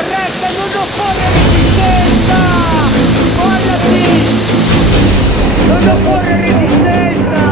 Arresta, non occorre resistenza! Guardati! Non occorre resistenza!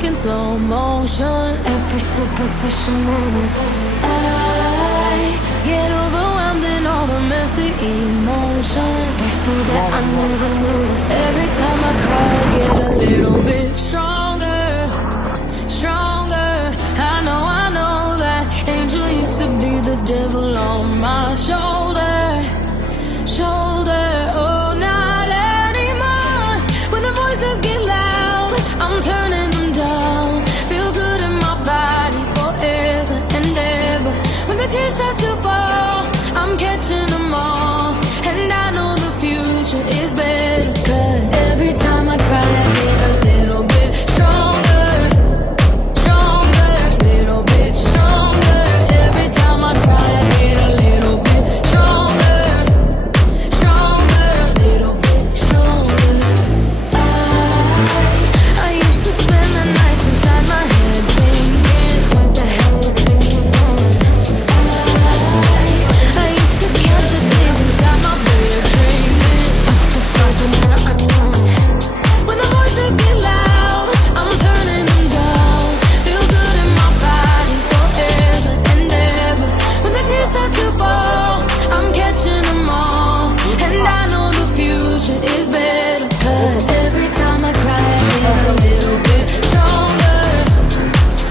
In slow motion, every superficial moment, I get overwhelmed in all the messy emotion. It's so that I never notice. Every time I cry, I get a little bit stronger, stronger. I know that angel used to be the devil on my shoulder, shoulder. Oh, not anymore. When the voices get loud, I'm turning them down. Feel good in my body forever and ever. When the tears start to fall, I'm catching them all. And I know the future is better, 'cause every time I cry, I get a little bit stronger, stronger, little bit stronger. Every time I cry, I get a little bit stronger, stronger, little bit stronger. I used to spend the nights inside my head thinking, what the hell is going on? I used to count the days inside my bed dreaming of something that I know. When the voices get loud, I'm turning them down. Feel good in my body forever and ever. When the tears start to fall, I'm catching them all. And I know the future is better, 'cause every time I cry, I get a little bit stronger,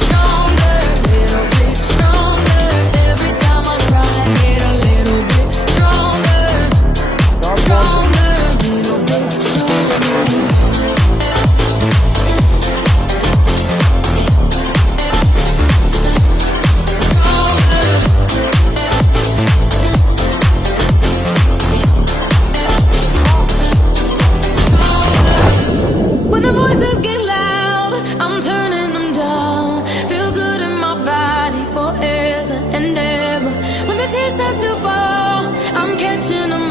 stronger, little bit stronger. Every time I cry, I get a little bit stronger, stronger, little bit stronger. When the voices get loud, I'm turning them down. Feel good in my body forever and ever. When the tears start to fall, I'm catching them